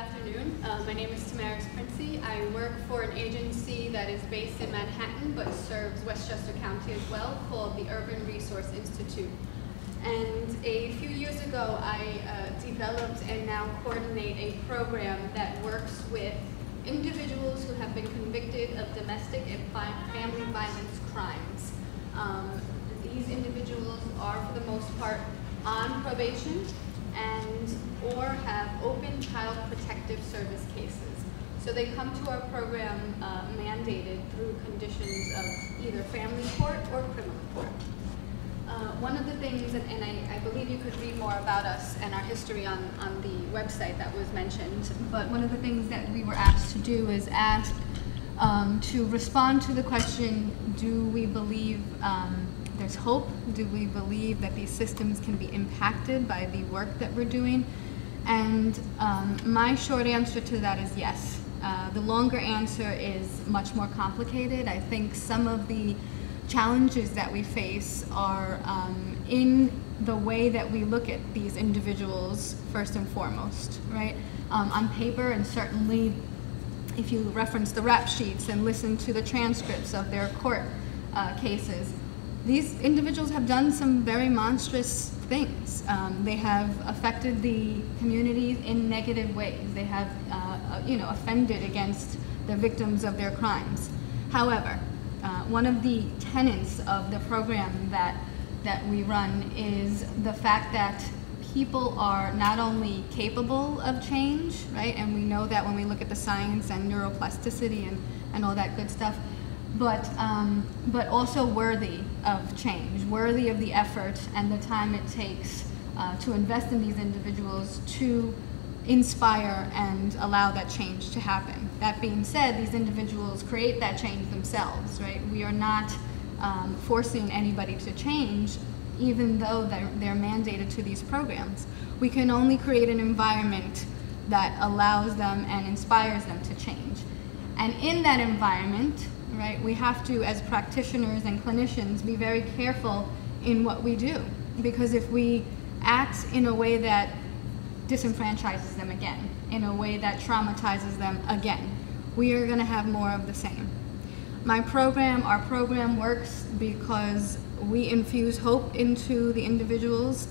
afternoon. My name is Princey. I work for an agency that is based in Manhattan but serves Westchester County as well, called the Urban Resource Institute. And a few years ago, I developed and now coordinate a program that works with individuals who have been convicted of domestic and family violence crimes. These individuals are, for the most part, on probation and or have open child protective service cases. So they come to our program mandated through conditions of either family court or criminal court. One of the things, and I believe you could read more about us and our history on the website that was mentioned, but one of the things that we were asked to do is ask to respond to the question, do we believe there's hope? Do we believe that these systems can be impacted by the work that we're doing? And my short answer to that is yes. The longer answer is much more complicated. I think some of the challenges that we face are in the way that we look at these individuals first and foremost, right? On paper, and certainly if you reference the rap sheets and listen to the transcripts of their court cases, these individuals have done some very monstrous things. They have affected the community in negative ways. They have offended against the victims of their crimes. However, one of the tenets of the program that we run is the fact that people are not only capable of change, right? And we know that when we look at the science and neuroplasticity and all that good stuff, but also worthy of change, worthy of the effort and the time it takes to invest in these individuals to inspire and allow that change to happen. That being said, these individuals create that change themselves, right? We are not forcing anybody to change, even though they're mandated to these programs. We can only create an environment that allows them and inspires them to change. And in that environment, right, we have to, as practitioners and clinicians, be very careful in what we do. Because if we act in a way that disenfranchises them again, in a way that traumatizes them again, we are going to have more of the same. Our program works because we infuse hope into the individuals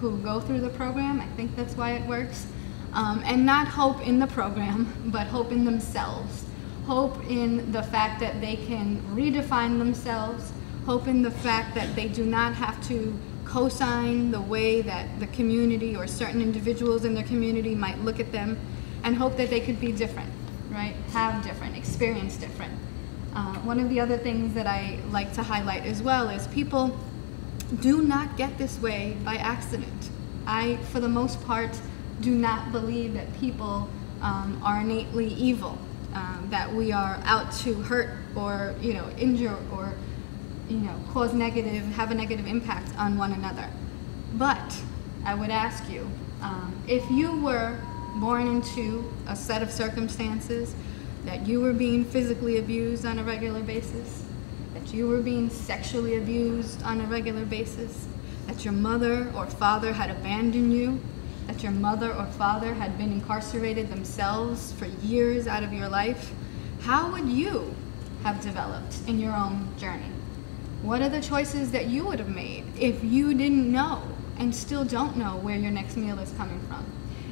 who go through the program. I think that's why it works. And not hope in the program, but hope in themselves. Hope in the fact that they can redefine themselves. Hope in the fact that they do not have to co-sign the way that the community or certain individuals in their community might look at them, and hope that they could be different, right? Have different, experience different. One of the other things that I like to highlight as well is people do not get this way by accident. I, for the most part, do not believe that people are innately evil, that we are out to hurt or injure or have a negative impact on one another. But I would ask you, if you were born into a set of circumstances that you were being physically abused on a regular basis, that you were being sexually abused on a regular basis, that your mother or father had abandoned you, that your mother or father had been incarcerated themselves for years out of your life, how would you have developed in your own journey? What are the choices that you would have made if you didn't know and still don't know where your next meal is coming from?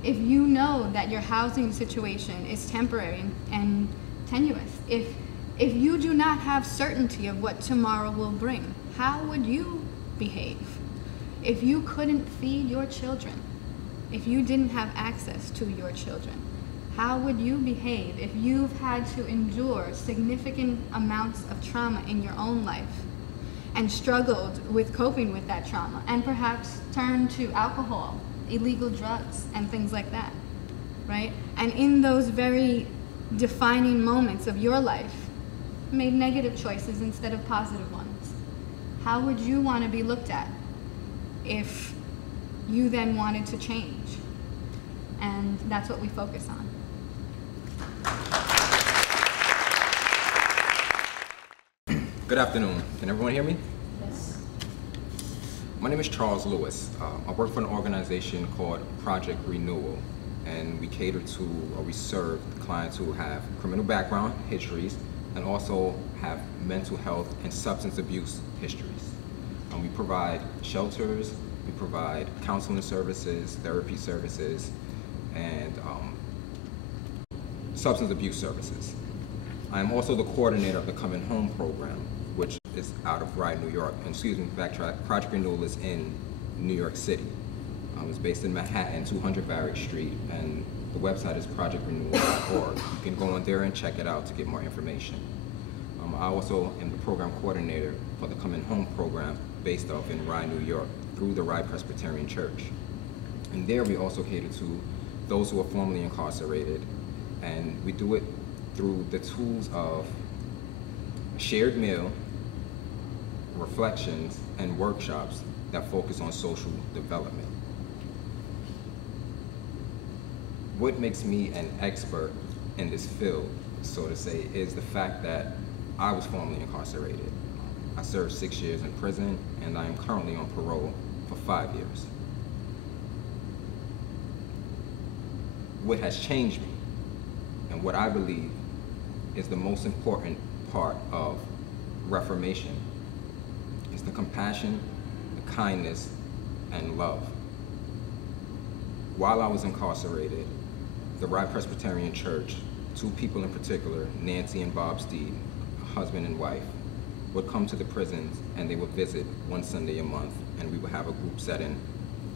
If you know that your housing situation is temporary and tenuous, if you do not have certainty of what tomorrow will bring, how would you behave? If you couldn't feed your children, if you didn't have access to your children, how would you behave if you've had to endure significant amounts of trauma in your own life and struggled with coping with that trauma and perhaps turned to alcohol, illegal drugs, and things like that, right? And in those very defining moments of your life, made negative choices instead of positive ones. How would you want to be looked at if you then wanted to change? And that's what we focus on. Good afternoon. Can everyone hear me? Yes. My name is Charles Lewis. I work for an organization called Project Renewal. and we cater to, or we serve clients who have criminal background histories and also have mental health and substance abuse histories. We provide shelters, we provide counseling services, therapy services, and substance abuse services. I am also the coordinator of the Coming Home program, which is out of Rye, New York. And excuse me, backtrack, Project Renewal is in New York City. It's based in Manhattan, 200 Barrett Street, and the website is projectrenewal.org. You can go on there and check it out to get more information. I also am the program coordinator for the Coming Home program based off in Rye, New York, through the Rye Presbyterian Church. And there we also cater to those who are formerly incarcerated, and we do it through the tools of shared meal, reflections, and workshops that focus on social development. What makes me an expert in this field, so to say, is the fact that I was formerly incarcerated. I served 6 years in prison, and I am currently on parole for 5 years. What has changed me, and what I believe is the most important part of reformation, is the compassion, the kindness, and love. While I was incarcerated, the Rye Presbyterian Church, two people in particular, Nancy and Bob Steed, a husband and wife, would come to the prisons and they would visit one Sunday a month, and we would have a group setting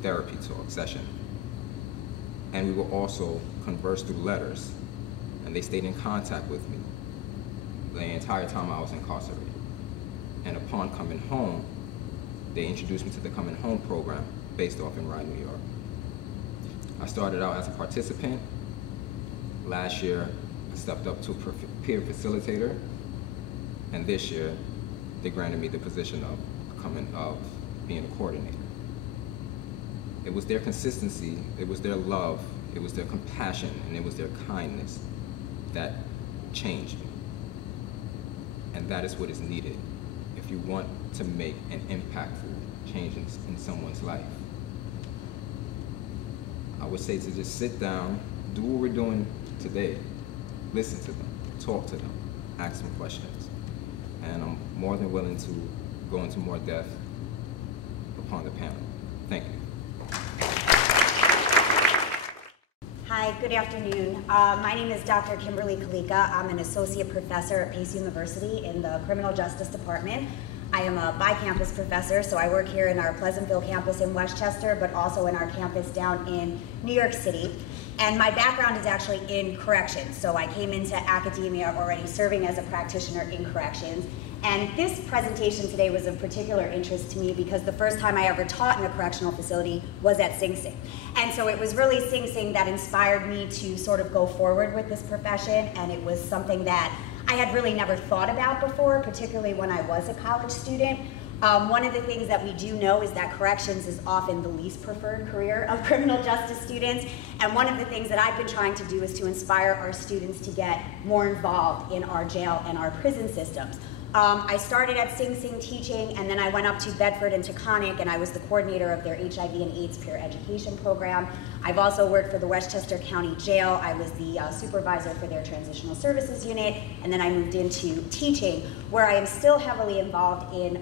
therapy talk session. And we would also converse through letters, and they stayed in contact with me the entire time I was incarcerated. And upon coming home, they introduced me to the Coming Home program based off in Rye, New York. I started out as a participant. Last year, I stepped up to a peer facilitator, and this year, they granted me the position of being a coordinator. It was their consistency, it was their love, it was their compassion, and it was their kindness that changed me. And that is what is needed if you want to make an impactful change in someone's life. I would say to just sit down, do what we're doing today, listen to them, talk to them, ask them questions. And I'm more than willing to go into more depth upon the panel. Thank you. Hi, good afternoon. My name is Dr. Kimberly Kalika. I'm an associate professor at Pace University in the Criminal Justice Department. I am a bi-campus professor, so I work here in our Pleasantville campus in Westchester, but also in our campus down in New York City. And my background is actually in corrections, so I came into academia already serving as a practitioner in corrections. And this presentation today was of particular interest to me because the first time I ever taught in a correctional facility was at Sing Sing. And so it was really Sing Sing that inspired me to sort of go forward with this profession, and it was something that I had really never thought about before, particularly when I was a college student. One of the things that we do know is that corrections is often the least preferred career of criminal justice students, and one of the things that I've been trying to do is to inspire our students to get more involved in our jail and our prison systems. I started at Sing Sing teaching, and then I went up to Bedford and Taconic, and I was the coordinator of their HIV and AIDS peer education program. I've also worked for the Westchester County Jail. I was the supervisor for their transitional services unit, and then I moved into teaching, where I am still heavily involved in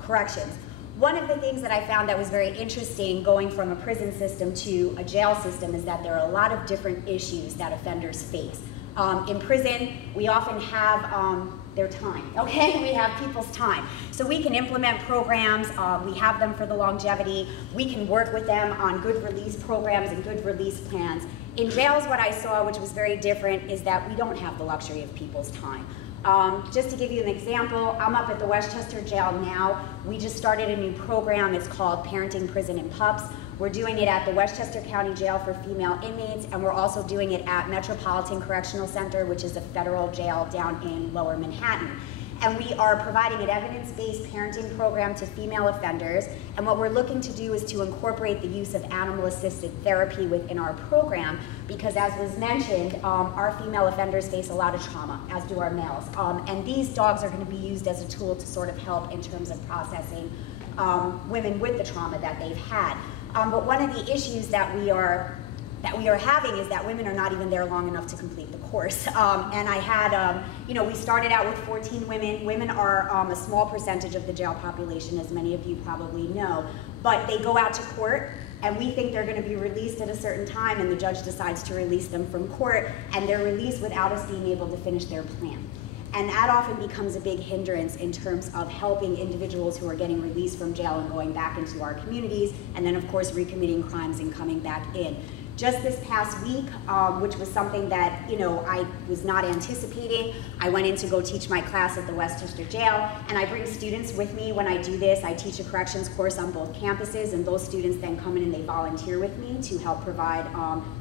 corrections. One of the things that I found that was very interesting going from a prison system to a jail system is that there are a lot of different issues that offenders face. In prison, we often have their time, okay? We have people's time. So we can implement programs, we have them for the longevity, we can work with them on good release programs and good release plans. In jails, what I saw, which was very different, is that we don't have the luxury of people's time. Just to give you an example, I'm up at the Westchester Jail now. We just started a new program. It's called Parenting Prison and Pups. We're doing it at the Westchester County Jail for female inmates, and we're also doing it at Metropolitan Correctional Center, which is a federal jail down in Lower Manhattan. And we are providing an evidence-based parenting program to female offenders, and what we're looking to do is to incorporate the use of animal-assisted therapy within our program, because as was mentioned, our female offenders face a lot of trauma, as do our males. And these dogs are going to be used as a tool to sort of help in terms of processing women with the trauma that they've had. But one of the issues that we are that we are having is that women are not even there long enough to complete the course. And I had, we started out with 14 women. Women are a small percentage of the jail population, as many of you probably know, but they go out to court, and we think they're going to be released at a certain time, and the judge decides to release them from court, and they're released without us being able to finish their plan. And that often becomes a big hindrance in terms of helping individuals who are getting released from jail and going back into our communities, and then of course recommitting crimes and coming back in. Just this past week, which was something that I was not anticipating, I went in to go teach my class at the Westchester Jail, and I bring students with me when I do this. I teach a corrections course on both campuses, and those students then come in and they volunteer with me to help provide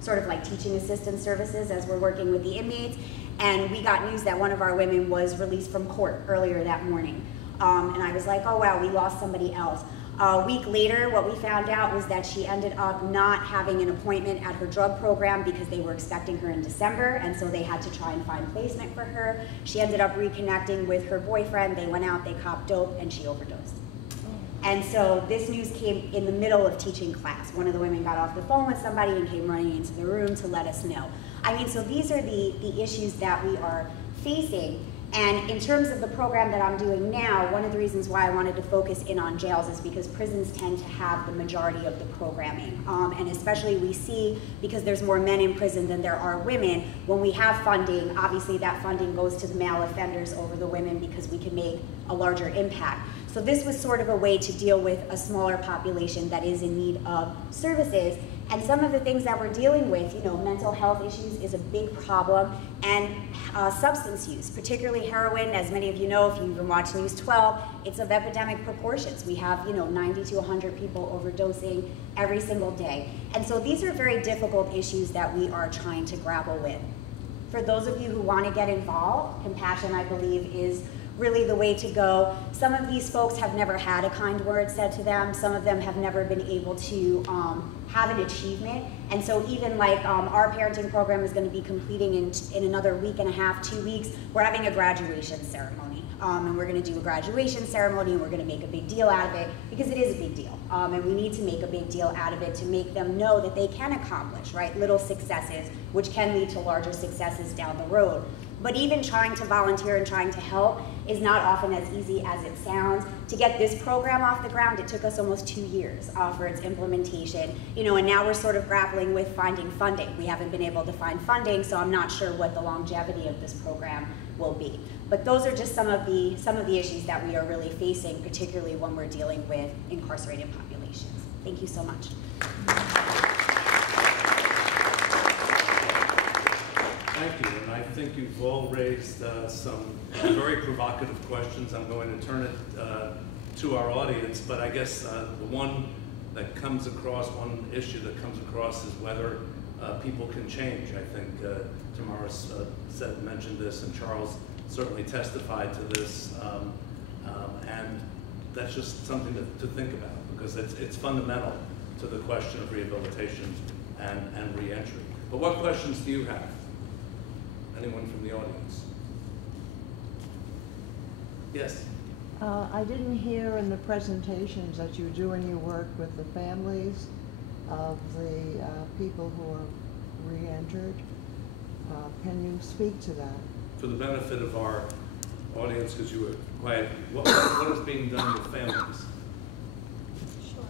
sort of like teaching assistant services as we're working with the inmates. And we got news that one of our women was released from court earlier that morning. And I was like, oh wow, we lost somebody else. A week later, what we found out was that she ended up not having an appointment at her drug program because they were expecting her in December, and so they had to try and find placement for her. She ended up reconnecting with her boyfriend. They went out, they copped dope, and she overdosed. And so this news came in the middle of teaching class. One of the women got off the phone with somebody and came running into the room to let us know. I mean, so these are the issues that we are facing. And in terms of the program that I'm doing now, one of the reasons why I wanted to focus in on jails is because prisons tend to have the majority of the programming. And especially we see, because there's more men in prison than there are women, when we have funding, obviously that funding goes to the male offenders over the women because we can make a larger impact. So this was sort of a way to deal with a smaller population that is in need of services. And some of the things that we're dealing with, mental health issues is a big problem, and substance use, particularly heroin, as many of you know, if you've been watching News 12, it's of epidemic proportions. We have, 90 to 100 people overdosing every single day. And so these are very difficult issues that we are trying to grapple with. For those of you who want to get involved, compassion, I believe, is really the way to go. Some of these folks have never had a kind word said to them. Some of them have never been able to have an achievement. And so even like our parenting program is going to be completing in another week and a half, 2 weeks. We're having a graduation ceremony. And we're going to do a graduation ceremony, and we're going to make a big deal out of it because it is a big deal. And we need to make a big deal out of it to make them know that they can accomplish, right, little successes, which can lead to larger successes down the road. But even trying to volunteer and trying to help is not often as easy as it sounds. To get this program off the ground, it took us almost 2 years for its implementation. And now we're sort of grappling with finding funding. We haven't been able to find funding, so I'm not sure what the longevity of this program will be. But those are just some of the issues that we are really facing, particularly when we're dealing with incarcerated populations. Thank you so much. Thank you, and I think you've all raised some very provocative questions. I'm going to turn it to our audience, but I guess the one issue that comes across is whether people can change. I think Tamaris mentioned this, and Charles certainly testified to this, and that's just something to think about, because it's fundamental to the question of rehabilitation and reentry. But what questions do you have? Anyone from the audience? Yes? I didn't hear in the presentations that you do any work with the families of the people who are re-entered. Can you speak to that? For the benefit of our audience, because you were quiet, what is being done with families? Sure.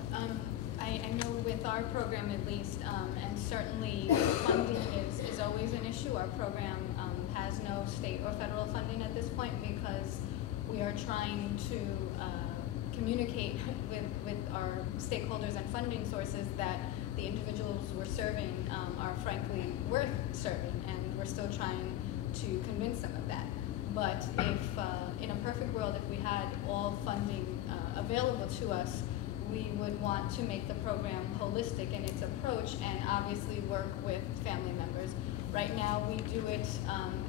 I know with our program at least, and certainly funding is always an issue. Our program has no state or federal funding at this point because we are trying to communicate with our stakeholders and funding sources that the individuals we're serving are frankly worth serving, and we're still trying to convince them of that. But if, in a perfect world, if we had all funding available to us, we would want to make the program holistic in its approach and obviously work with family members. Right now we do it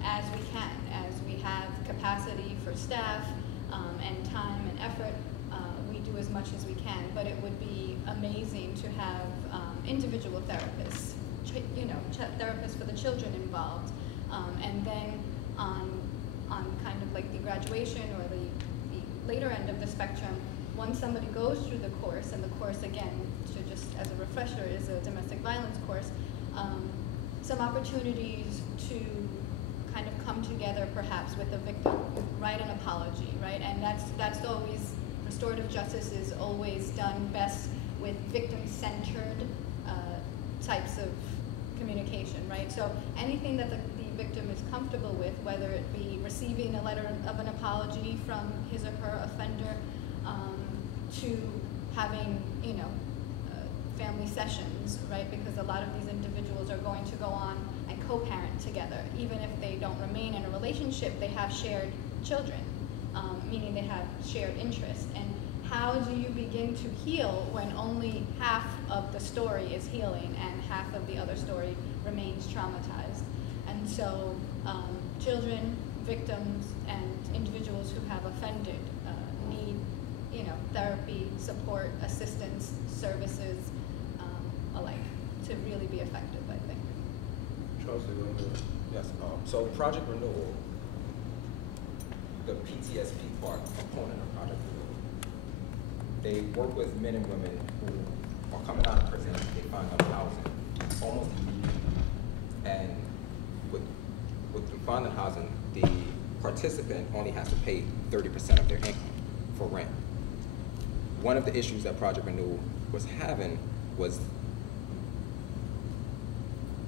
as we can, as we have capacity for staff and time and effort. We do as much as we can, but it would be amazing to have individual therapists, therapists for the children involved, and then on kind of like the graduation or the later end of the spectrum, once somebody goes through the course, and the course, again, just as a refresher, is a domestic violence course, some opportunities to kind of come together perhaps with the victim, write an apology, right? And that's always, restorative justice is always done best with victim-centered types of communication, right? So anything that the victim is comfortable with, whether it be receiving a letter of an apology from his or her offender, to having, family sessions, right? Because a lot of these individuals are going to go on and co-parent together. Even if they don't remain in a relationship, they have shared children, meaning they have shared interests. And how do you begin to heal when only half of the story is healing and half of the other story remains traumatized? And so children, victims, and individuals who have offended need, therapy, support, assistance, services, alike to really be effective, I think. Charles, do you want to? Yes, so Project Renewal, the PTSP part, component of Project Renewal, they work with men and women who are coming out of prison, they find them housing almost immediately. And with them finding housing, the participant only has to pay 30% of their income for rent. One of the issues that Project Renewal was having was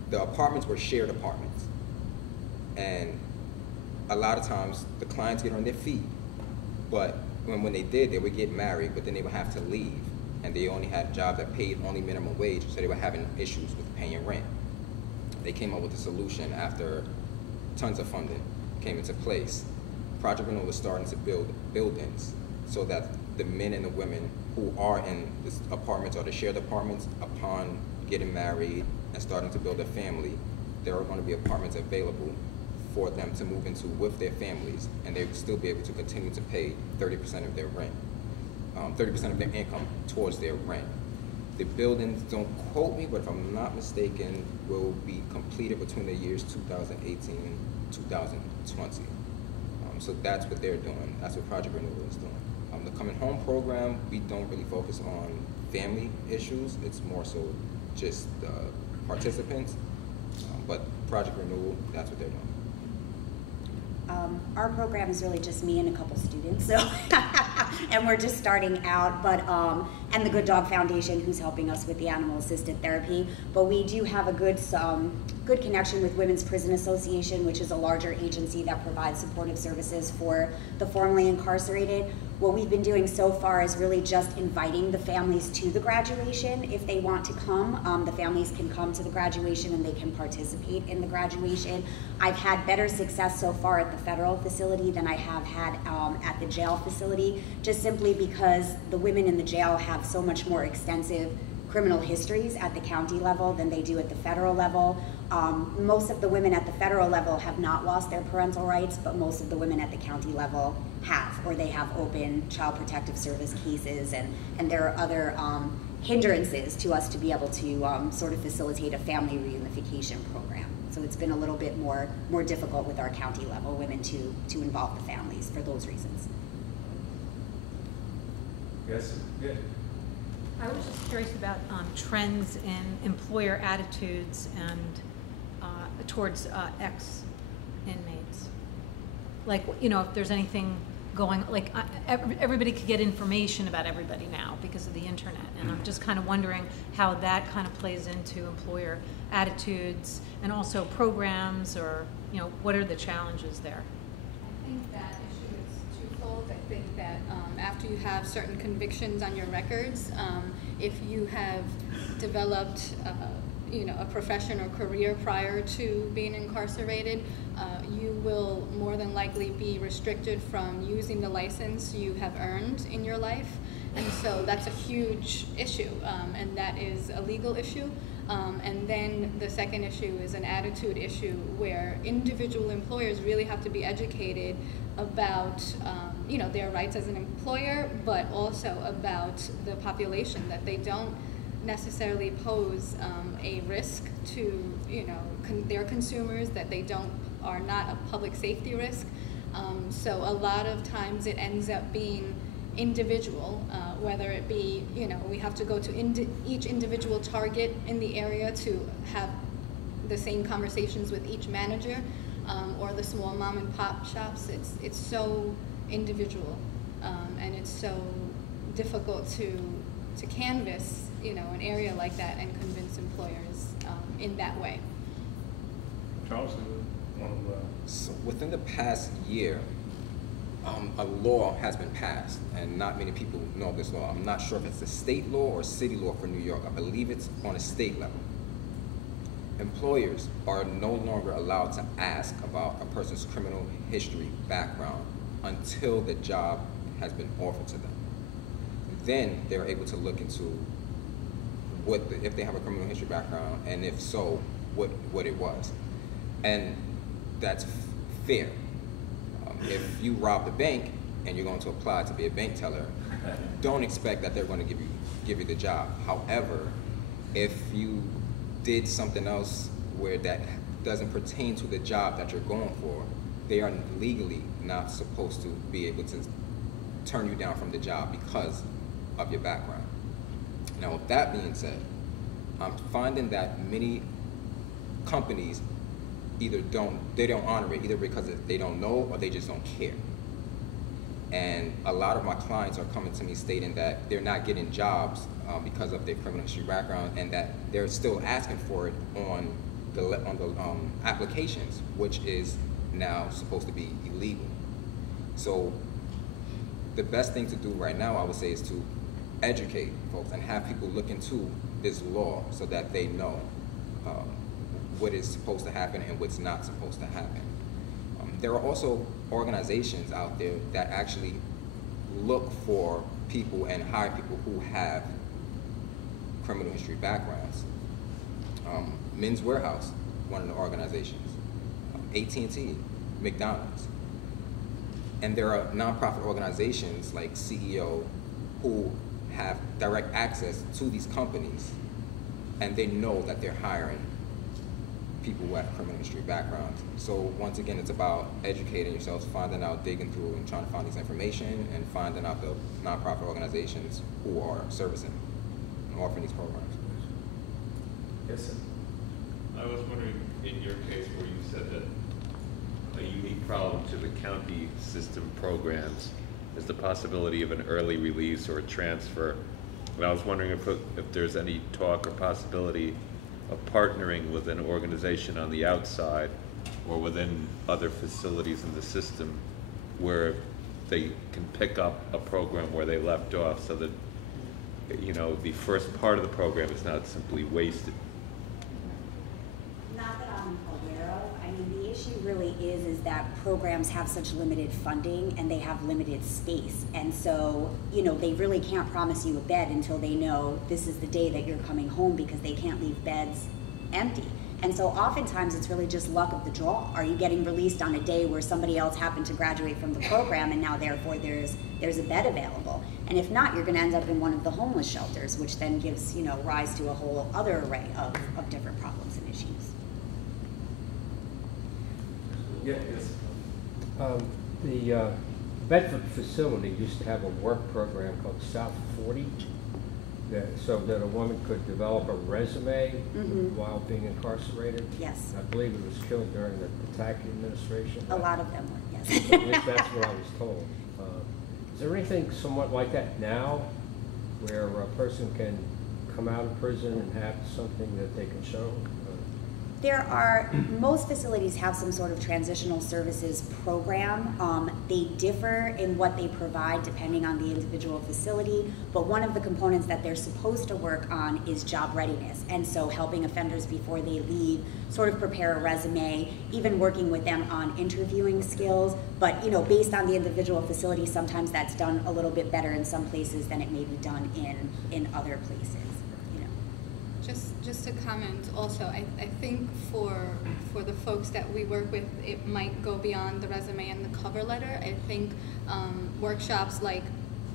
the apartments were shared apartments. And a lot of times the clients get on their feet, but when they did, they would get married, but then they would have to leave. And they only had jobs that paid only minimum wage, so they were having issues with paying rent. They came up with a solution after tons of funding came into place. Project Renewal was starting to build buildings so that the men and the women who are in this apartments or the shared apartments, upon getting married and starting to build a family, there are going to be apartments available for them to move into with their families, and they would still be able to continue to pay 30% of their rent, 30% of their income towards their rent. The buildings, don't quote me, but if I'm not mistaken, will be completed between the years 2018 and 2020. So that's what they're doing. That's what Project Renewal is doing. The Coming Home program, we don't really focus on family issues. It's more so just participants. But Project Renewal, that's what they're doing. Our program is really just me and a couple students, so and we're just starting out, but and the Good Dog Foundation, who's helping us with the animal assisted therapy. But we do have a good connection with Women's Prison Association, which is a larger agency that provides supportive services for the formerly incarcerated. What we've been doing so far is really just inviting the families to the graduation. If they want to come, the families can come to the graduation and they can participate in the graduation. I've had better success so far at the federal facility than I have had at the jail facility, just simply because the women in the jail have so much more extensive criminal histories at the county level than they do at the federal level. Most of the women at the federal level have not lost their parental rights, but most of the women at the county level have, or they have open child protective service cases, and there are other hindrances to us to be able to sort of facilitate a family reunification program. So it's been a little bit more difficult with our county level women to involve the families for those reasons. Yes? Yeah. I was just curious about trends in employer attitudes and towards ex-inmates. Like, if there's anything going, like everybody could get information about everybody now because of the internet, and I'm just kind of wondering how that kind of plays into employer attitudes and also programs, or what are the challenges there? I think that issue is twofold. I think that after you have certain convictions on your records, if you have developed a profession or career prior to being incarcerated, you will more than likely be restricted from using the license you have earned in your life. And so that's a huge issue, and that is a legal issue. And then the second issue is an attitude issue where individual employers really have to be educated about their rights as an employer, but also about the population, that they don't necessarily pose a risk to their consumers, that they are not a public safety risk. So a lot of times it ends up being individual, whether it be we have to go to each individual target in the area to have the same conversations with each manager, or the small mom and pop shops. It's so individual, and it's so difficult to canvas, you know, an area like that and convince employers in that way. Charles, one of the... So within the past year, a law has been passed, and not many people know this law. I'm not sure if it's a state law or city law for New York. I believe it's on a state level. Employers are no longer allowed to ask about a person's criminal history background until the job has been offered to them. Then they're able to look into if they have a criminal history background, and if so, what it was. And that's fair. If you robbed a bank and you're going to apply to be a bank teller, don't expect that they're going to give you the job. However, if you did something else where that doesn't pertain to the job that you're going for, they are legally not supposed to be able to turn you down from the job because of your background. Now, with that being said, I'm finding that many companies they don't honor it, either because they don't know or they just don't care. And a lot of my clients are coming to me stating that they're not getting jobs because of their criminal history background, and that they're still asking for it on the applications, which is now supposed to be illegal. So the best thing to do right now, I would say, is to educate folks and have people look into this law so that they know what is supposed to happen and what's not supposed to happen. There are also organizations out there that actually look for people and hire people who have criminal history backgrounds. Men's Warehouse, one of the organizations, AT&T, McDonald's. And there are nonprofit organizations like CEO who have direct access to these companies, and they know that they're hiring people who have criminal history backgrounds. So once again, it's about educating yourselves, finding out, digging through, and trying to find this information, and finding out the nonprofit organizations who are servicing and offering these programs. Yes, sir. I was wondering, in your case where you said that a unique problem to the county system programs is the possibility of an early release or a transfer, and I was wondering if there's any talk or possibility of partnering with an organization on the outside or within other facilities in the system where they can pick up a program where they left off, so that, you know, the first part of the program is not simply wasted. Not that I'm aware of. I mean, the issue really is that programs have such limited funding and they have limited space. And so, you know, they really can't promise you a bed until they know this is the day that you're coming home, because they can't leave beds empty. And so oftentimes it's really just luck of the draw. Are you getting released on a day where somebody else happened to graduate from the program, and now therefore there's a bed available? And if not, you're going to end up in one of the homeless shelters, which then gives, you know, rise to a whole other array of different problems and issues. Yeah, yes. The Bedford facility used to have a work program called South 40, so that a woman could develop a resume while being incarcerated. Yes. I believe it was killed during the Pataki administration. A lot of them were, yes. At least that's what I was told. Is there anything somewhat like that now, where a person can come out of prison and have something that they can show? Most facilities have some sort of transitional services program. They differ in what they provide depending on the individual facility, but one of the components that they're supposed to work on is job readiness. And so helping offenders before they leave sort of prepare a resume, even working with them on interviewing skills. But, you know, based on the individual facility, sometimes that's done a little bit better in some places than it may be done in other places. Just to comment also, I think for the folks that we work with, it might go beyond the resume and the cover letter. I think workshops like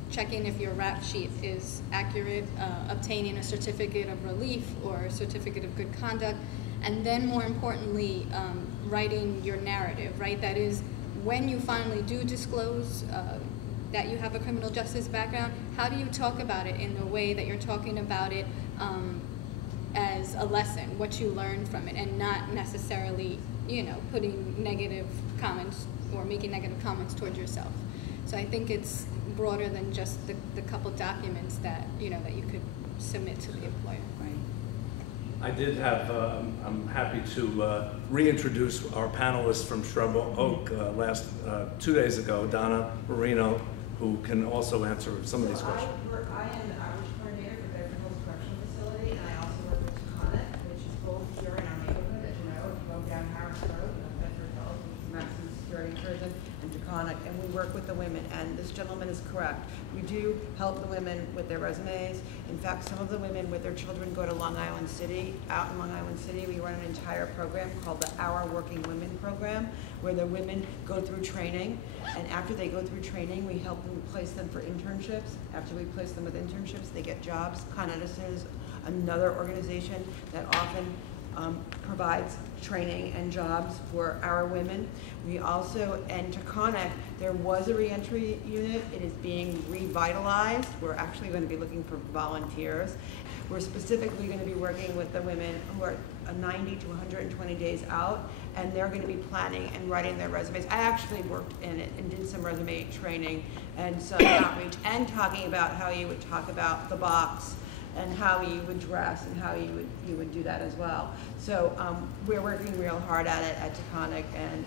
checking if your rap sheet is accurate, obtaining a certificate of relief or a certificate of good conduct, and then more importantly, writing your narrative, right? That is, when you finally do disclose that you have a criminal justice background, how do you talk about it in the way that you're talking about it as a lesson, what you learned from it, and not necessarily, you know, putting negative comments or making negative comments towards yourself. So I think it's broader than just the couple documents that, you know, that you could submit to the employer. I did have, I'm happy to reintroduce our panelists from Shrub Oak last 2 days ago, Donna Marino, who can also answer some of these questions. I am the outreach coordinator for Bedford Hills Correctional Facility, and I also work with Taconic, which is both here in our neighborhood. As you know, if you go down Harris Road, you have Bedford Hills, which is maximum security prison, and Taconic, and we work with the women, and this gentleman is correct. We do help the women with their resumes. In fact, some of the women with their children go to Long Island City. Out in Long Island City, we run an entire program called the Our Working Women program, where the women go through training, and after they go through training, we help them place them for internships. After we place them with internships, they get jobs. Con Edison is another organization that often provides training and jobs for our women. We also, and Taconic, there was a reentry unit. It is being revitalized. We're actually going to be looking for volunteers. We're specifically going to be working with the women who are 90 to 120 days out, and they're going to be planning and writing their resumes. I actually worked in it and did some resume training and some outreach, and talking about how you would talk about the box and how you would dress and how you would do that as well. So we're working real hard at it at Taconic, and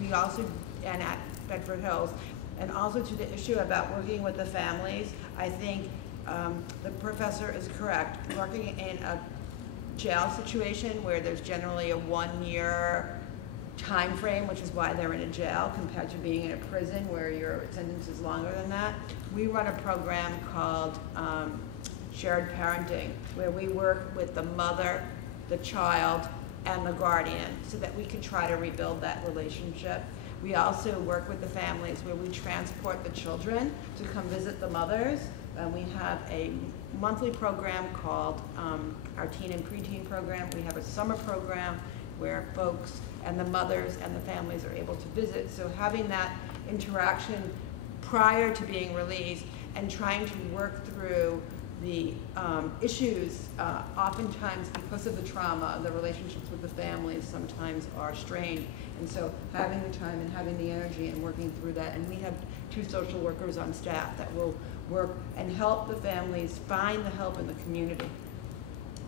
we also, and at Bedford Hills, and also to the issue about working with the families. I think the professor is correct. Working in a jail situation where there's generally a 1-year time frame, which is why they're in a jail, compared to being in a prison where your sentence is longer than that. We run a program called shared parenting, where we work with the mother, the child, and the guardian, so that we can try to rebuild that relationship. We also work with the families where we transport the children to come visit the mothers. We have a monthly program called our teen and preteen program. We have a summer program where folks and the mothers and the families are able to visit. So having that interaction prior to being released and trying to work through the issues, oftentimes because of the trauma, the relationships with the families sometimes are strained. And so having the time and having the energy and working through that, and we have 2 social workers on staff that will work and help the families find the help in the community,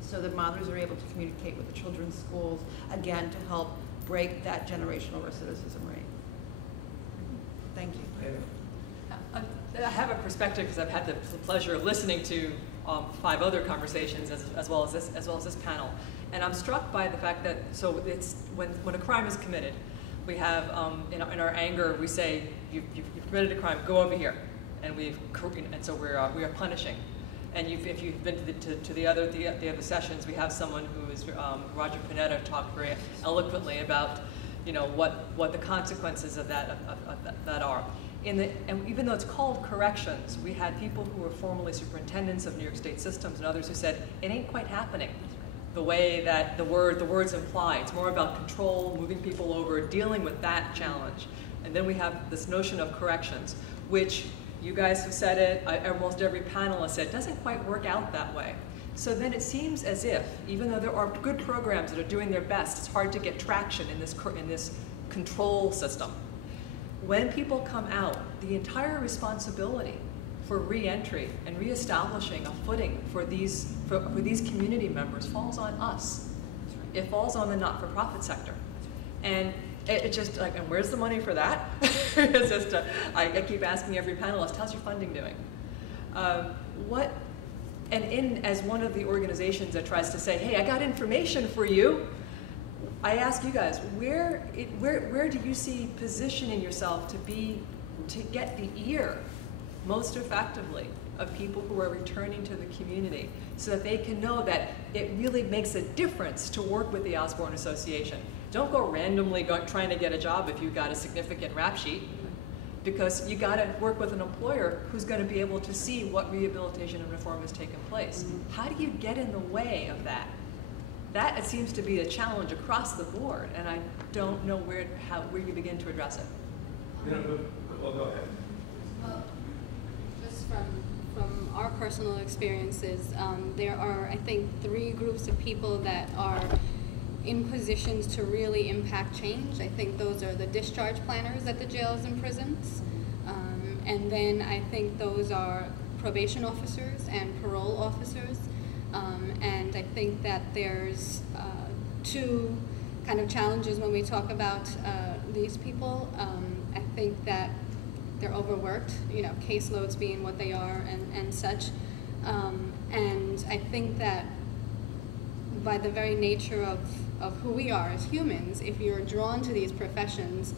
so the mothers are able to communicate with the children's schools, again, to help break that generational recidivism rate. Thank you. I have a perspective because I've had the pleasure of listening to 5 other conversations as well as this panel, and I'm struck by the fact that it's when a crime is committed, we have in our anger we say you've committed a crime, go over here, and we are punishing. And if you've been to the other sessions, we have someone who is Roger Panetta talked very eloquently about what the consequences of that are. And even though it's called corrections, we had people who were formerly superintendents of New York State systems and others who said it ain't quite happening the way that the words imply. It's more about control, moving people over, dealing with that challenge. And then we have this notion of corrections, which you guys have said it, almost every panelist said, doesn't quite work out that way. So then it seems as if, even though there are good programs that are doing their best, it's hard to get traction in this control system. When people come out, the entire responsibility for reentry and reestablishing a footing for these community members falls on us. It falls on the not-for-profit sector. And it's just like, and where's the money for that? It's just, I keep asking every panelist, how's your funding doing? As one of the organizations that tries to say, hey, I got information for you, I ask you guys, where do you see positioning yourself to get the ear most effectively of people who are returning to the community, so that they can know that it really makes a difference to work with the Osborne Association? Don't go randomly trying to get a job if you've got a significant rap sheet, because you got to work with an employer who's going to be able to see what rehabilitation and reform has taken place. Mm-hmm. How do you get in the way of that? That, it seems to be a challenge across the board, and I don't know where you begin to address it. Well, go ahead. Well, just from from our personal experiences, there are, I think, 3 groups of people that are in positions to really impact change. I think those are the discharge planners at the jails and prisons. And then I think those are probation officers and parole officers. And I think that there's 2 kind of challenges when we talk about these people. I think that they're overworked, you know, caseloads being what they are and such. And I think that by the very nature of who we are as humans, if you're drawn to these professions,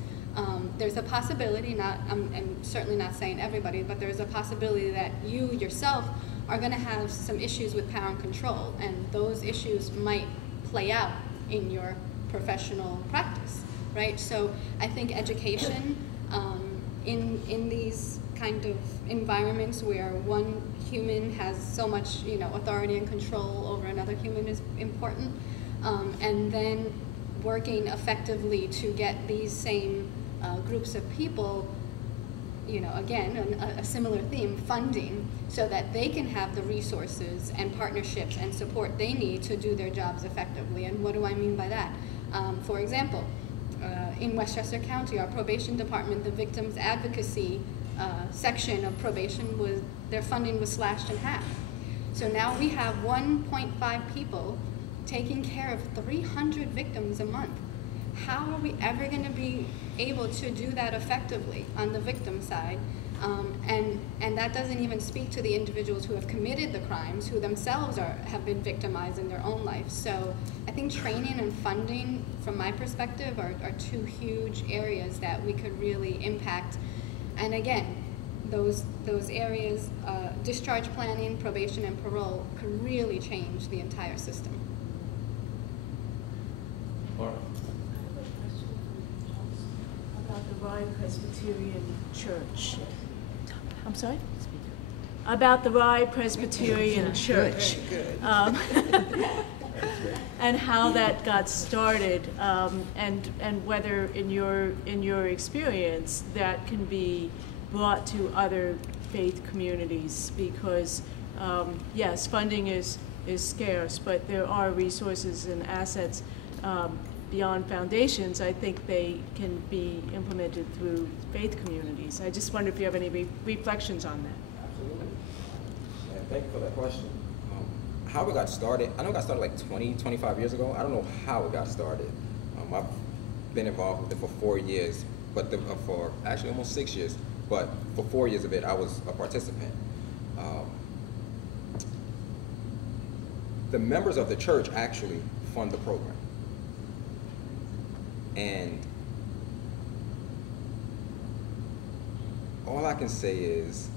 there's a possibility, I'm certainly not saying everybody, but there's a possibility that you yourself are going to have some issues with power and control, and those issues might play out in your professional practice, right? So I think education in these kind of environments where one human has so much, you know, authority and control over another human is important, and then working effectively to get these same groups of people, you know, again, a similar theme, funding, so that they can have the resources and partnerships and support they need to do their jobs effectively. And what do I mean by that? For example, in Westchester County, our probation department, the victims advocacy section of probation, their funding was slashed in half. So now we have 1.5 people taking care of 300 victims a month. How are we ever going to be able to do that effectively on the victim side? And that doesn't even speak to the individuals who have committed the crimes, who themselves have been victimized in their own life. So I think training and funding, from my perspective, are 2 huge areas that we could really impact. And again, those areas, discharge planning, probation, and parole, could really change the entire system. Laura. About the Rye Presbyterian Church. I'm sorry? About the Rye Presbyterian Church. And how that got started, and whether in your experience that can be brought to other faith communities, because yes, funding is scarce, but there are resources and assets beyond foundations. I think they can be implemented through faith communities. I just wonder if you have any reflections on that. Absolutely. And thank you for that question. How it got started, I know it got started like 25 years ago. I don't know how it got started. I've been involved with it for 4 years, but for actually almost 6 years, but for 4 years of it, I was a participant. The members of the church actually fund the program. And all I can say is,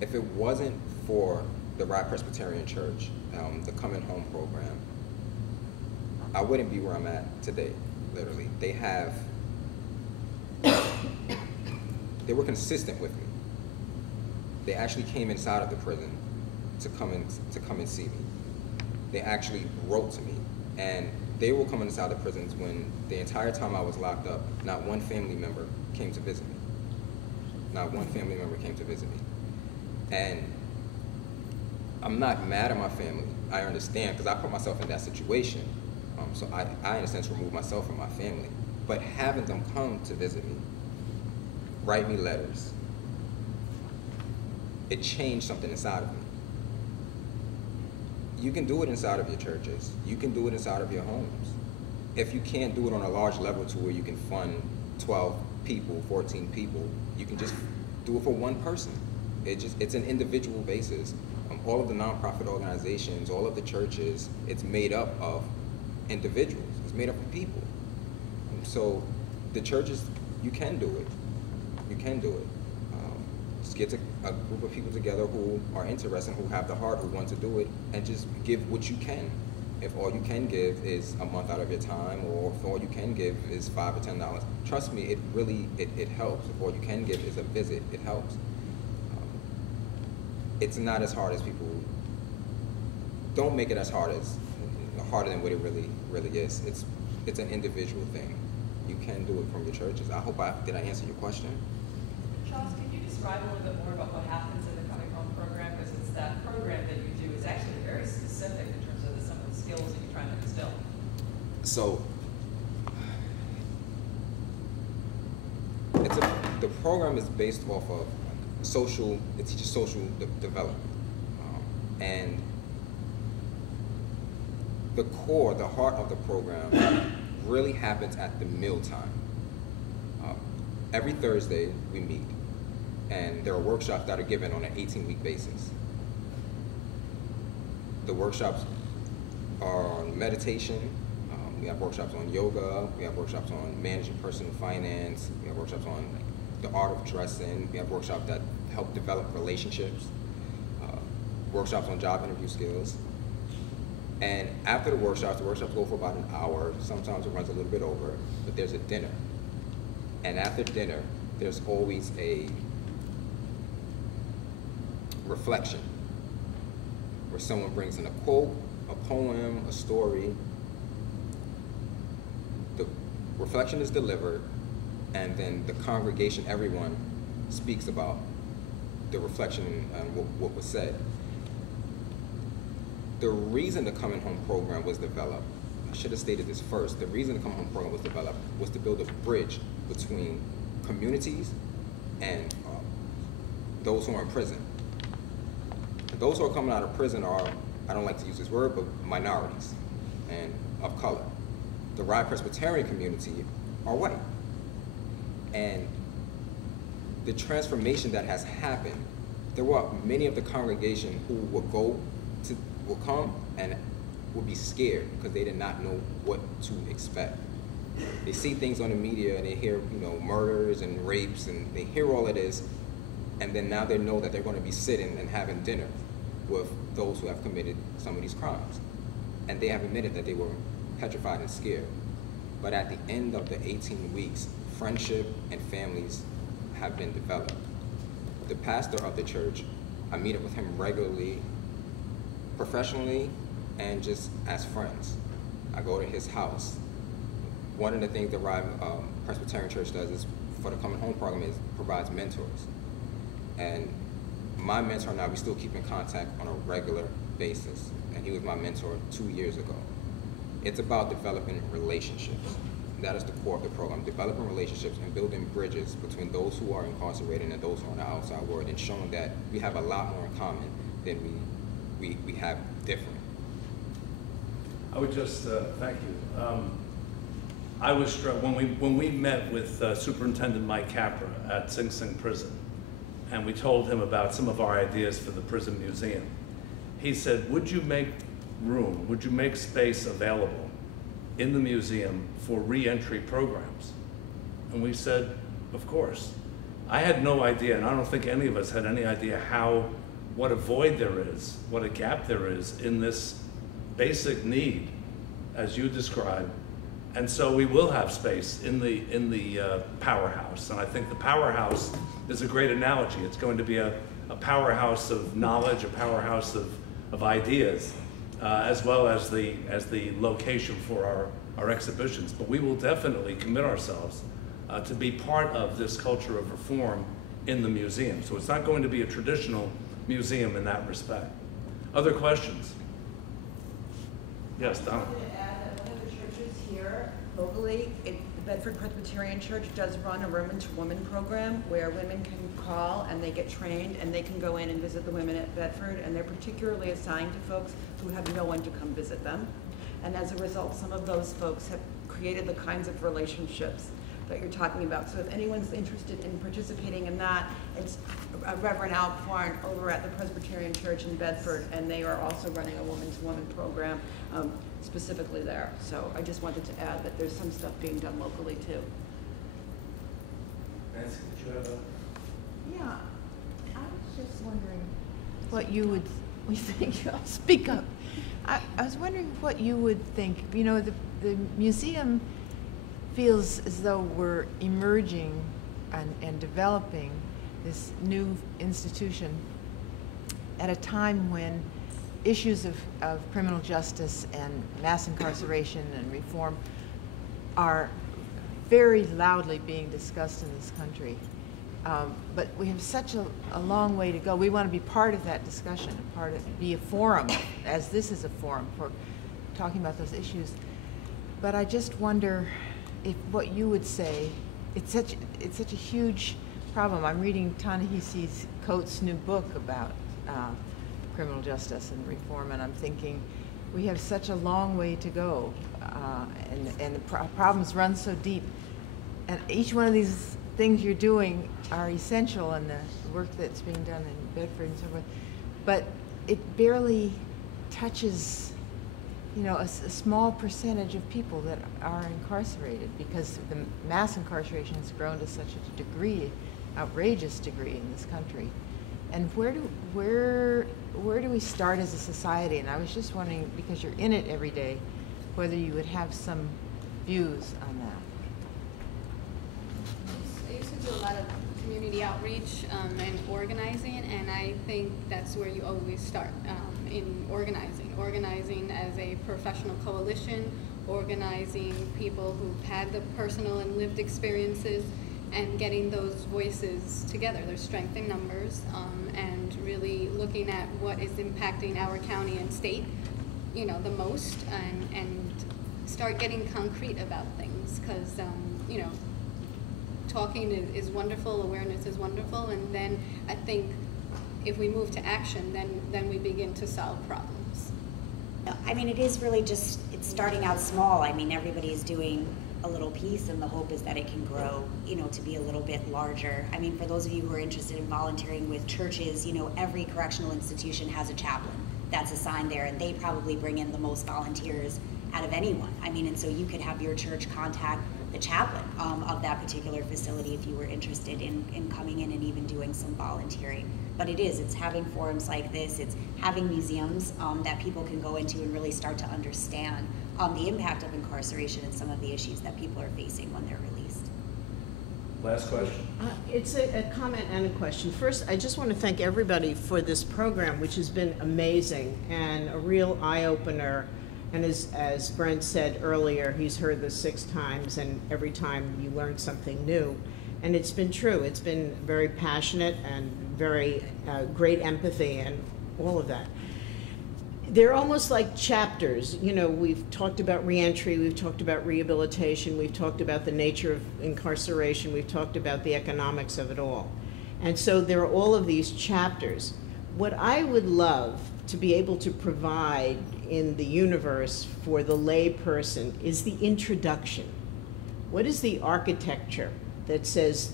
if it wasn't for the Rye Presbyterian Church, the Coming Home program, I wouldn't be where I'm at today, literally. They were consistent with me. They actually came inside of the prison to come and see me. They actually wrote to me, and they were coming inside the prisons when the entire time I was locked up, not one family member came to visit me. Not one family member came to visit me. And I'm not mad at my family. I understand, because I put myself in that situation. So I, in a sense, removed myself from my family. But having them come to visit me, write me letters, it changed something inside of me. You can do it inside of your churches. You can do it inside of your homes. If you can't do it on a large level to where you can fund 12 people, 14 people, you can just do it for one person. It's an individual basis. All of the nonprofit organizations, all of the churches, it's made up of individuals. It's made up of people. So the churches, you can do it. You can do it. Just get a group of people together who are interested, who have the heart, who want to do it, and just give what you can. If all you can give is a month out of your time, or if all you can give is $5 or $10, trust me, it really helps. If all you can give is a visit, it helps. It's not as hard as people. Don't make it as harder than what it really is. It's an individual thing. You can do it from your churches. Did I answer your question? Charles, can you describe a little bit more about what happens in the Coming Home program? Because it's that program that you do is actually very specific in terms of some of the skills that you're trying to instill. So the program is based off of it teaches social development. And the heart of the program really happens at the mealtime. Every Thursday we meet, and there are workshops that are given on an 18-week basis. The workshops are on meditation, we have workshops on yoga, we have workshops on managing personal finance, we have workshops on the art of dressing, we have workshops that help develop relationships, workshops on job interview skills. And after the workshops go for about an hour, sometimes it runs a little bit over, but there's a dinner. And after dinner, there's always a reflection where someone brings in a quote, a poem, a story. The reflection is delivered, and then the congregation, everyone, speaks about the reflection and what was said. The reason the Coming Home program was developed, I should have stated this first, the reason the Coming Home program was developed was to build a bridge between communities and those who are in prison. Those who are coming out of prison are, I don't like to use this word, but minorities and of color. The Rye Presbyterian community are white. And the transformation that has happened, there were many of the congregation who will come and will be scared because they did not know what to expect. They see things on the media and they hear, murders and rapes, and they hear all of this, and then now they know that they're going to be sitting and having dinner with those who have committed some of these crimes. And they have admitted that they were petrified and scared. But at the end of the 18 weeks, friendship and families have been developed. The pastor of the church, I meet up with him regularly, professionally, and just as friends. I go to his house. One of the things the Rye Presbyterian Church does is, for the Coming Home program, is provides mentors. And my mentor and I, we still keep in contact on a regular basis. And he was my mentor 2 years ago. It's about developing relationships. That is the core of the program, developing relationships and building bridges between those who are incarcerated and those who are in the outside world, and showing that we have a lot more in common than we have different. I would just, thank you. I was struck, when we met with Superintendent Mike Capra at Sing Sing Prison, and we told him about some of our ideas for the prison museum, he said, would you make room, would you make space available in the museum for re-entry programs? And we said, of course. I had no idea, and I don't think any of us had any idea what a void there is, what a gap there is in this basic need, as you described. And so we will have space in the powerhouse. And I think the powerhouse is a great analogy. It's going to be a powerhouse of knowledge, a powerhouse of ideas, as well as the location for our exhibitions. But we will definitely commit ourselves to be part of this culture of reform in the museum. So it's not going to be a traditional museum in that respect. Other questions? Yes, Donna. Locally, the Bedford Presbyterian Church does run a woman-to-woman program where women can call and they get trained and they can go in and visit the women at Bedford, and they're particularly assigned to folks who have no one to come visit them. And as a result, some of those folks have created the kinds of relationships that you're talking about. So if anyone's interested in participating in that, it's Reverend Al Kwarn over at the Presbyterian Church in Bedford, and they are also running a woman-to-woman program specifically there. So I just wanted to add that there's some stuff being done locally too. Nancy, did you have a... Yeah, I was just wondering what you would think. I'll speak up. I was wondering what you would think. You know, the museum feels as though we're emerging and developing this new institution at a time when issues of criminal justice and mass incarceration and reform are very loudly being discussed in this country. but we have such a long way to go. We want to be part of that discussion, be a forum, as this is a forum for talking about those issues. But I just wonder if what you would say, it's such a huge problem. I'm reading Ta-Nehisi Coates' new book about criminal justice and reform, and I'm thinking we have such a long way to go, and the problems run so deep. And each one of these things you're doing are essential in the work that's being done in Bedford and so forth, but it barely touches, you know, a small percentage of people that are incarcerated, because the mass incarceration has grown to such a degree, outrageous degree in this country. And where do we start as a society? And I was just wondering, because you're in it every day, whether you would have some views on that. I used to do a lot of community outreach and organizing, and I think that's where you always start, in organizing as a professional coalition, organizing people who've had the personal and lived experiences, and getting those voices together. There's strength in numbers, and really looking at what is impacting our county and state, you know, the most, and start getting concrete about things, because you know, talking is wonderful, awareness is wonderful, and then I think if we move to action, then we begin to solve problems. I mean, it is really just, it's starting out small. I mean, everybody's doing a little piece, and the hope is that it can grow, you know, to be a little bit larger. I mean, for those of you who are interested in volunteering with churches, you know, every correctional institution has a chaplain that's assigned there, and they probably bring in the most volunteers out of anyone. I mean, and so you could have your church contact the chaplain of that particular facility if you were interested in coming in and even doing some volunteering. But it's having forums like this, it's having museums that people can go into and really start to understand the impact of incarceration and some of the issues that people are facing when they're released. Last question. It's a comment and a question. First, I just want to thank everybody for this program, which has been amazing and a real eye-opener. And as Brent said earlier, he's heard this 6 times, and every time you learn something new. And it's been true. It's been very passionate and very great empathy and all of that. They're almost like chapters. You know, we've talked about reentry, we've talked about rehabilitation, we've talked about the nature of incarceration, we've talked about the economics of it all. And so there are all of these chapters. What I would love to be able to provide in the universe for the lay person is the introduction. What is the architecture that says,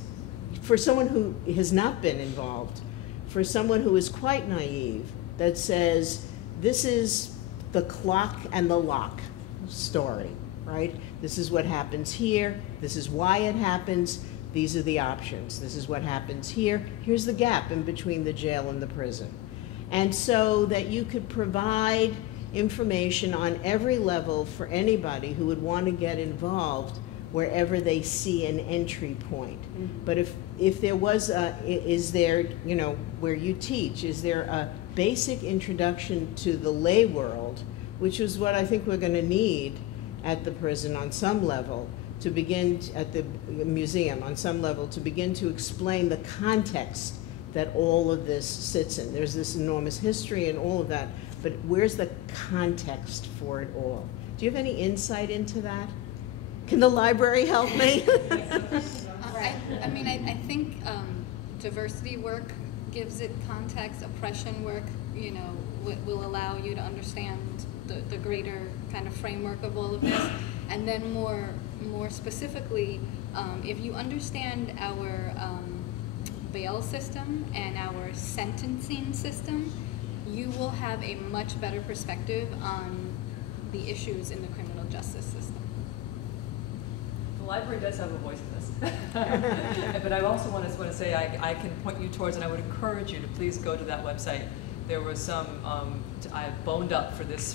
for someone who has not been involved, for someone who is quite naive, that says, this is the clock and the lock story, right? This is what happens here, this is why it happens, these are the options. This is what happens here, here's the gap in between the jail and the prison. And so that you could provide information on every level for anybody who would want to get involved wherever they see an entry point. Mm-hmm. But if there was is there, you know, where you teach, is there a basic introduction to the lay world, which is what I think we're going to need at the prison on some level, to begin at the museum on some level, to begin to explain the context that all of this sits in. There's this enormous history and all of that, but where's the context for it all? Do you have any insight into that? Can the library help me? I mean, I think diversity work gives it context. Oppression work, you know, will allow you to understand the greater kind of framework of all of this. And then more specifically, if you understand our bail system and our sentencing system, you will have a much better perspective on the issues in the criminal justice system. The library does have a voice in this. But I also want to say I can point you towards, and I would encourage you to please go to that website. There was some, I boned up for this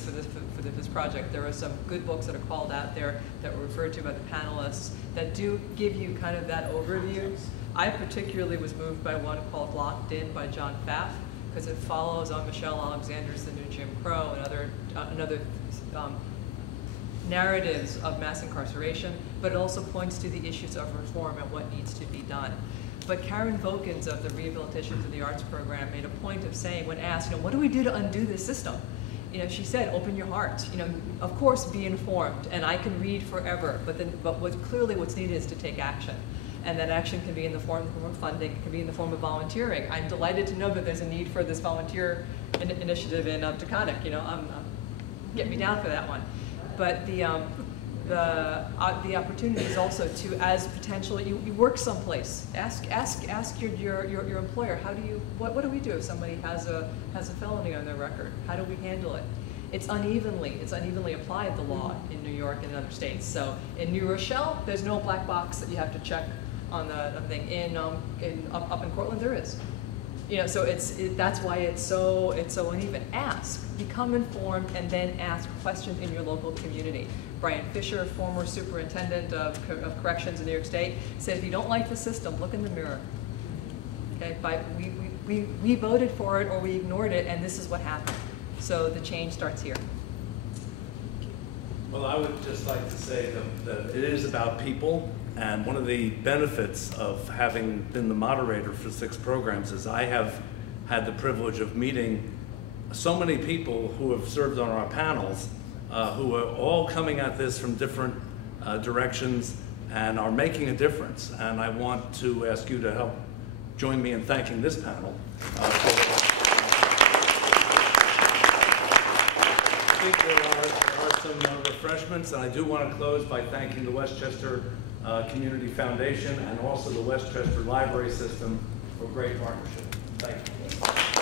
project. There are some good books that are called out there that were referred to by the panelists that do give you kind of that overview. I particularly was moved by one called Locked In by John Pfaff, because it follows on Michelle Alexander's The New Jim Crow and other narratives of mass incarceration, but it also points to the issues of reform and what needs to be done. But Karen Vokins of the Rehabilitation Through the Arts program made a point of saying, when asked, what do we do to undo this system? She said, open your heart. Of course, be informed, and I can read forever, but what's needed is to take action. And that action can be in the form of funding, it can be in the form of volunteering. I'm delighted to know that there's a need for this volunteer initiative in Taconic. Get me down for that one. But the opportunity is also to, as potentially, you work someplace. Ask your employer, what do we do if somebody has a felony on their record? How do we handle it? It's unevenly applied, the law in New York and other states. So in New Rochelle, there's no black box that you have to check on the thing. Up in Cortland, there is. So that's why it's so uneven. Ask, become informed, and then ask questions in your local community. Bryan Fischer, former superintendent of corrections in New York State, said, if you don't like the system, look in the mirror. Okay, we voted for it or we ignored it, and this is what happened. So the change starts here. Well, I would just like to say that it is about people, and one of the benefits of having been the moderator for 6 programs is I have had the privilege of meeting so many people who have served on our panels, who are all coming at this from different directions and are making a difference. And I want to ask you to help join me in thanking this panel I think there are some refreshments, and I do want to close by thanking the Westchester Community Foundation and also the Westchester Library System for great partnership. Thank you.